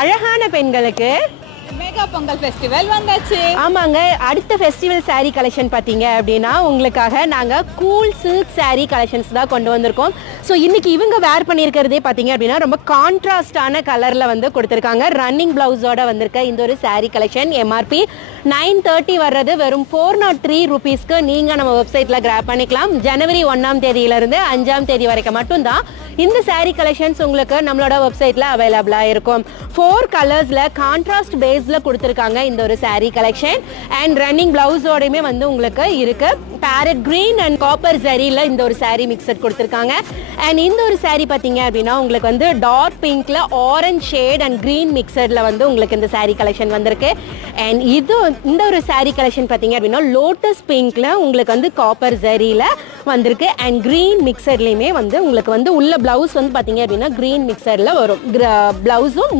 அழகான பெண்களுக்கு mega Pongal festival வந்தாச்சு. ஆமாங்க, அடுத்த ஃபெஸ்டிவல் saree கலெக்ஷன் பார்த்தீங்க அப்படின்னா உங்களுக்காக நாங்கள் கூல் சில்க் saree கலெக்ஷன்ஸ் தான் கொண்டு வந்திருக்கோம். ஸோ இன்னைக்கு இவங்க வேர் பண்ணியிருக்கிறதே பார்த்தீங்க அப்படின்னா ரொம்ப கான்ட்ராஸ்டான கலரில் வந்து கொடுத்துருக்காங்க. ரன்னிங் பிளவுஸோட வந்திருக்க இந்த ஒரு saree கலெக்ஷன் எம்ஆர்பி 930 வர்றது வெறும் 403 ருபீஸ்க்கு நீங்கள் நம்ம வெப்சைட்டில் கிராப் பண்ணிக்கலாம். ஜனவரி 1ஆம் தேதியிலிருந்து 5ஆம் தேதி வரைக்கும் மட்டும்தான் இந்த saree கலெக்ஷன்ஸ் உங்களுக்கு நம்மளோட வெப்சைட்டில் அவைலபிளாக இருக்கும். 4 கலர்ஸில் கான்ட்ராஸ்ட் பேஸில் கொடுத்துருக்காங்க இந்த ஒரு saree கலெக்ஷன். அண்ட் ரன்னிங் பிளவுஸோடையுமே வந்து உங்களுக்கு இருக்கு. பேரட் கிரீன் அண்ட் காப்பர் ஜரியில் இந்த ஒரு saree மிக்சட் கொடுத்துருக்காங்க. அண்ட் இந்த ஒரு saree பார்த்தீங்க அப்படின்னா உங்களுக்கு வந்து டார்க் பிங்க்ல ஆரஞ்ச் ஷேட் அண்ட் கிரீன் மிக்சடில் வந்து உங்களுக்கு இந்த saree கலெக்ஷன் வந்திருக்கு. அண்ட் இந்த ஒரு saree கலெக்ஷன் பார்த்தீங்க அப்படின்னா லோட்டஸ் பிங்க்ல உங்களுக்கு வந்து காப்பர் ஜரியில் வந்திருக்கு. அண்ட் கிரீன் மிக்சர்லேயுமே வந்து உங்களுக்கு வந்து உள்ள பிளவுஸ் வந்து பார்த்தீங்க அப்படின்னா கிரீன் மிக்சரில் வரும். பிளவுஸும்